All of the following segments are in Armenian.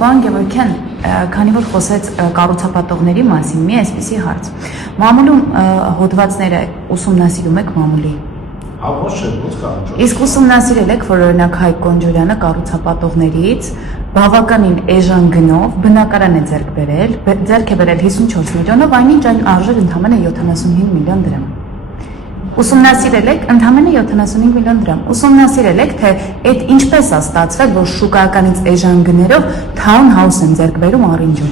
Պարոն Գևորգյան, քանի որ խոսեց կառուցապատողների մասին, մի այսպիսի հարց։ Մամուլում հոդվածները ուսումնասիրում եք մամուլի։ Ոչ չէ, ոչ կա։ Իսկ ուսումնասիրել եք, որ օրինակ Հայկ Կոնջորյանը կառուցապատողներից բավականին էժան գնով բնակարան է ձեռք բերել 54 միլիոնով, այնինչ այն արժեր ընդամենը 75 միլիոն դրամ։ Ուսումնասիրել եք ընդամենը 75 միլիոն դրամ։ Ուսումնասիրել եք, թե այդ ինչպես է ստացվել, որ շուկայականից էժան գներով town house են ձեռք բերում առինջում։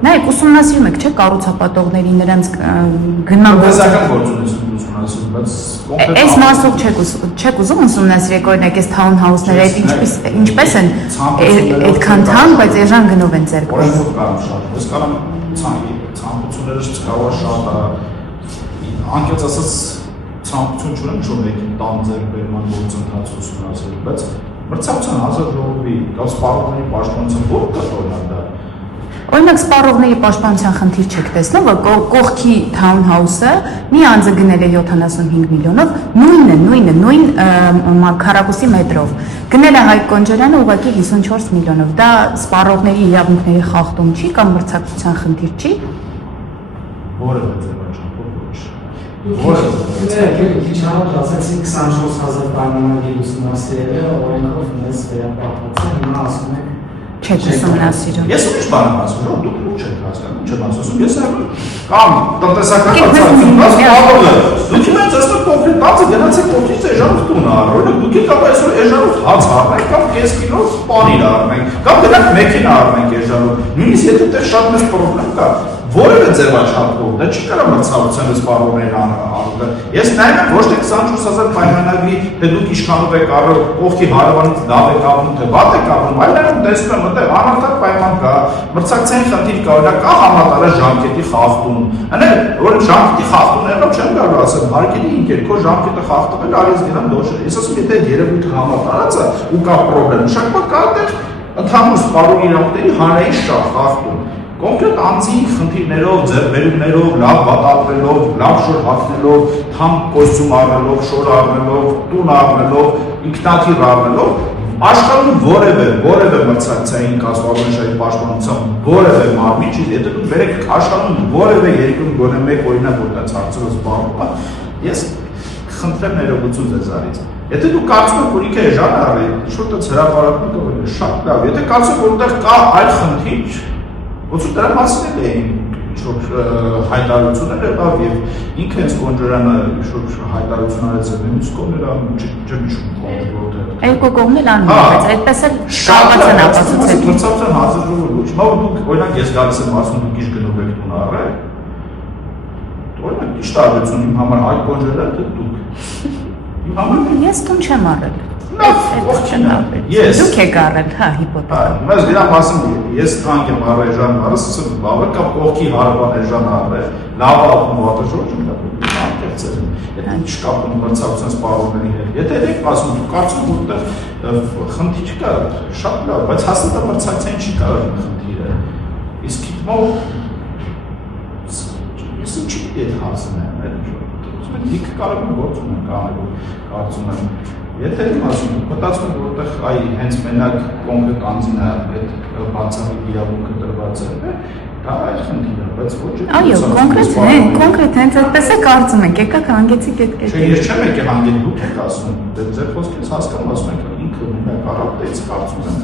Նայեք, ուսումնասիրում եք, չէ՞, կառուցապատողների նրանց գնման Այս մասով չեք ուզում ուսումնասիրեք, օրինակ, այս town house-ները ինչպես են այդքան թանկ, բայց էժան գնով են ձեռք բերում։ Ցանկություններս կարող է շատ անկեղծ ասած ցանկություն չունեմ որ մեկին տան ձեռք բերման գործընթաց ուսումնասիրել, բայց մրցակցության ազատ ժողովի կամ սպառողների պաշտպանության ո՞ր կտորնա դա։ Օրինակ սպառողների պաշտպանության խնդիր չեք տեսնում, որ կողքի town house-ը մի անձը գնել է 75 միլիոնով, նույն քառակուսի մետրով։ Գնել է Հայկ Կոնջորյանը ուղղակի 54 միլիոնով։ Դա սպառողների իրավունքների խախտում չի կամ մրցակցության խնդիր չի։ Որևէ ձևաչափով ոչ։ Քիչ առաջ ասացինք 24000 պայմանագիր ուսումնասիրել է, օրենքով մեզ վերապահված է, հիմա ասում եք չեք ուսումնասիրում։ Ես ուրիշ բան եմ ասում, որ դուք ո՞ւր չեք հասկանում, չեմ ասում, ես եմ կամ տնտեսական հարցը, դուք ինձ ասում փոքր բացը գնացեք փոքրից էժանով տուն առնեք, դուք եք ապա այսօր էժանով հաց առնեք կամ կես կիլո պանիր առնեք, կամ գնաք մեքենա առնեք էժանով։ Նույնիսկ եթե դեռ շատ մեծ խնդրեմ կա, որևէ ձևաչափով դա չի կարող մրցակցության սպառողներին առնել։ Ես նայում եմ ոչ թե 24000 պայմանագրի, թե դուք իշխանով եք առել, կողքի հարևանից լավ եք առնում, թե վատ եք առնում, այլ նայում տեսնում եմ, այդտեղ անհատակ պայման կա, մրցակցային խնդիր կա, օրինակ կա համատարած ժամկետի խախտում։ Այնա որ ժամկետի խախտումներով չեմ կարող ասել, հարկերի ինքեր, քո ժամկետը խախտվել, արես գնամ դոշել։ Ես ասում եմ, եթե երևույթը համատարած է ու կա խնդրեմ, շարքա կա այդտեղ ընդհանուր սպառող իրավունքների հանրային շատ խախտում։ Կոնկրետ անձի խնդիրներով, ձեռքբերումներով, լավ վատապրելով, լավ շոր հագնելով, թամ կոստյում առնելով, շոր առնելով, տուն առնելով, ինքնաթիռ առնելով, աշխարհում որևէ մրցակցային կազմակերպության պաշտպանության որևէ մարմին չի, եթե դուք վերեք աշխարհում որևէ երկրում գոնե մեկ օրինակ որ դա ցածրով զբաղվում է, ես խնդրեմ ներողություն ձեզ արից։ Եթե դուք կարծում եք, որ ինքը էժան է առել, շուտով հրապարակում կողմը շատ լավ։ Եթե կարծում եք, որ այնտեղ կա այլ խնդիր, ոնց որ դրա մասին էին ինչ-որ հայտարարություններ եղավ եւ ինքը հենց Կոնջորյանը ինչ-որ հայտարարություն արեց եւ մյուս կողմերը չեմ հիշում որտեղ։ Երկու կողմն էլ անում, բայց այդպես էլ շահված են ապացուցել։ Մրցակցության հազարավոր ոչ։ Մա դուք օրինակ ես գալիս եմ ասում դուք ինչ գնով եք տուն առել։ Օրինակ ի՞նչ տարբերություն իմ համար Հայկ Կոնջորյանը թե դուք։ Իմ համար Ես տուն չեմ առել։ Ես դուք եք առել, հա, հիպոթեթիկ։ Բայց դրա մասին ես թանկ եմ առել ժան առս, բավը կամ կողքի հարևան էժան առել, լավ ապրում վատը ժորժ ունի, անկեղծ է։ Եթե ինչ կապ ունի մրցակցության սպառողների հետ։ Եթե եք ասում, դուք կարծում որտեղ խնդիր կա, շատ լավ, բայց հաստատ մրցակցային չի կարող խնդիրը։ Իսկ հիմա ես ինչի՞ այդ հասնեմ, ինքը կարող է գործ ունեն կանելու, կարծում եմ։ Եթե իմ ասում եմ, մտածում եմ, որտեղ այ հենց մենակ կոնկրետ անձին է այդ բացառիկ իրավունքը տրված է, դա այլ խնդիր է, բայց ոչ է։ Այո, կոնկրետ հենց այդպես է կարծում եք, եկաք հանգեցիք այդ կետը։ Չէ, ես չեմ եկել հանգել, դուք եք ասում, ձեր խոսքից հասկանում ասում եք, ինքը մենակ առավոտից կարծում եմ,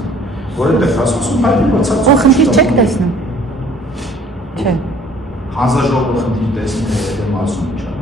որ այդտեղ ասում հայտնի բացառիկ։ Ո խնդիր չեք տեսնում։ Չէ։ Հանձնաժողովը խնդիր տեսնում է, եմ ասում ինչ։